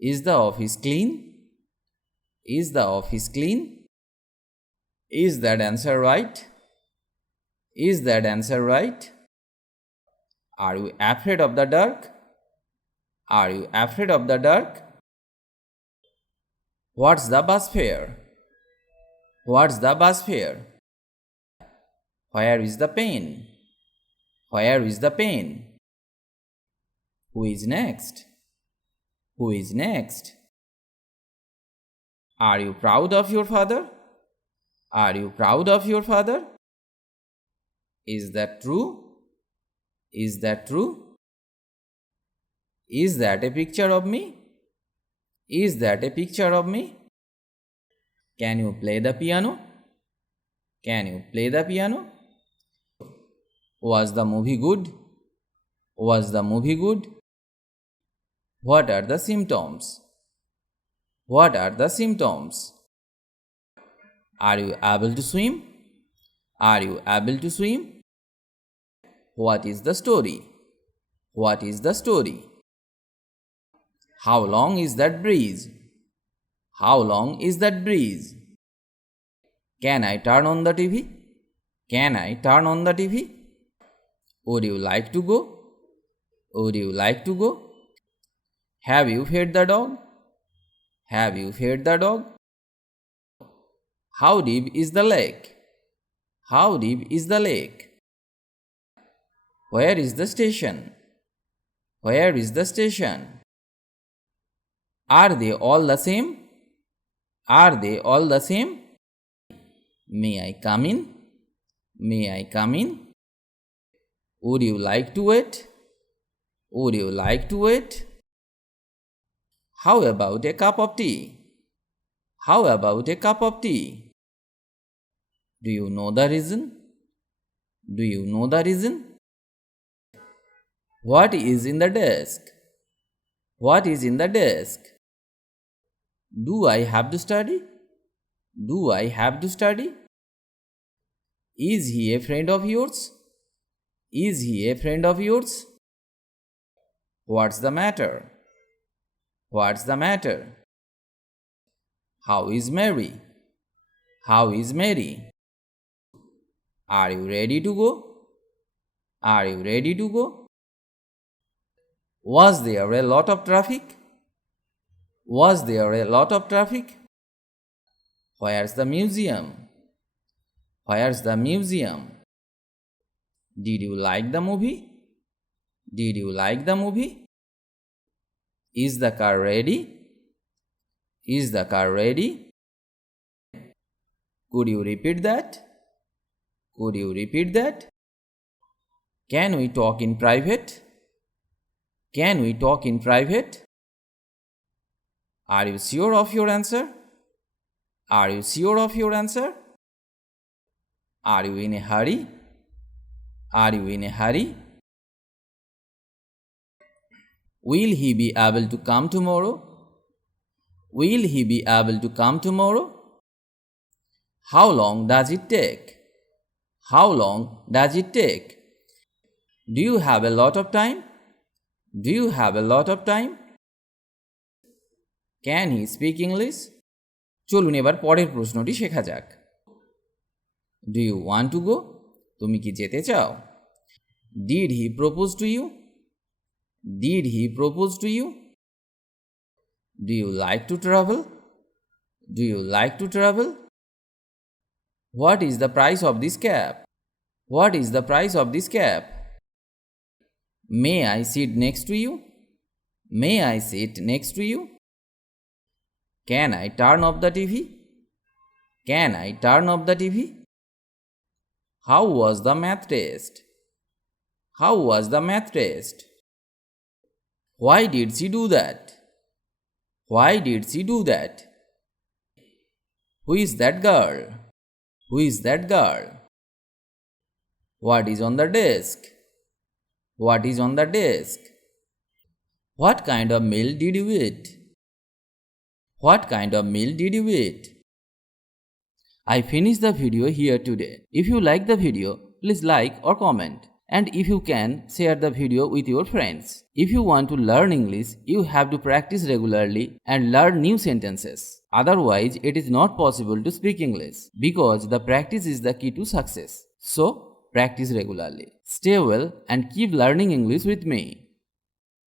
Is the office clean? Is the office clean? Is that answer right? Is that answer right? Are you afraid of the dark? Are you afraid of the dark? What's the bus fare? What's the bus fare? Where is the pen? Where is the pen? Who is next? Who is next? Are you proud of your father? Are you proud of your father? Is that true? Is that true? Is that a picture of me? Is that a picture of me? Can you play the piano? Can you play the piano? Was the movie good? Was the movie good? What are the symptoms? What are the symptoms? Are you able to swim? Are you able to swim? What is the story? What is the story? How long is that breeze? How long is that breeze? Can I turn on the TV? Can I turn on the TV? Would you like to go? Would you like to go? Have you fed the dog? Have you fed the dog? How deep is the lake? How deep is the lake? Where is the station? Where is the station? Are they all the same? Are they all the same? May I come in? May I come in? Would you like to wait? Would you like to wait? How about a cup of tea? How about a cup of tea? Do you know the reason? Do you know the reason? What is in the desk? What is in the desk? Do I have to study? Do I have to study? Is he a friend of yours? Is he a friend of yours? What's the matter? What's the matter? How is Mary? How is Mary? Are you ready to go? Are you ready to go? Was there a lot of traffic? Was there a lot of traffic? Where's the museum? Where's the museum? Did you like the movie? Did you like the movie? Is the car ready? Is the car ready? Could you repeat that? Could you repeat that? Can we talk in private? Can we talk in private? Are you sure of your answer? Are you sure of your answer? Are you in a hurry? Are you in a hurry? Will he be able to come tomorrow? Will he be able to come tomorrow? How long does it take? How long does it take? Do you have a lot of time? Do you have a lot of time? Can he speak English? চলুন এবার পরের প্রশ্নটি শেখা যাক। Do you want to go? তুমি কি যেতে চাও? Did he propose to you? Did he propose to you? Do you like to travel? Do you like to travel? What is the price of this cap? What is the price of this cap? May I sit next to you? May I sit next to you? Can I turn off the TV? Can I turn off the TV? How was the math test? How was the math test? Why did she do that? Why did she do that? Who is that girl? Who is that girl? What is on the desk? What is on the desk? What kind of meal did you eat? What kind of meal did you eat? I finished the video here today. If you like the video, please like or comment. And if you can, share the video with your friends. If you want to learn English, you have to practice regularly and learn new sentences. Otherwise, it is not possible to speak English because the practice is the key to success. So, practice regularly. Stay well and keep learning English with me.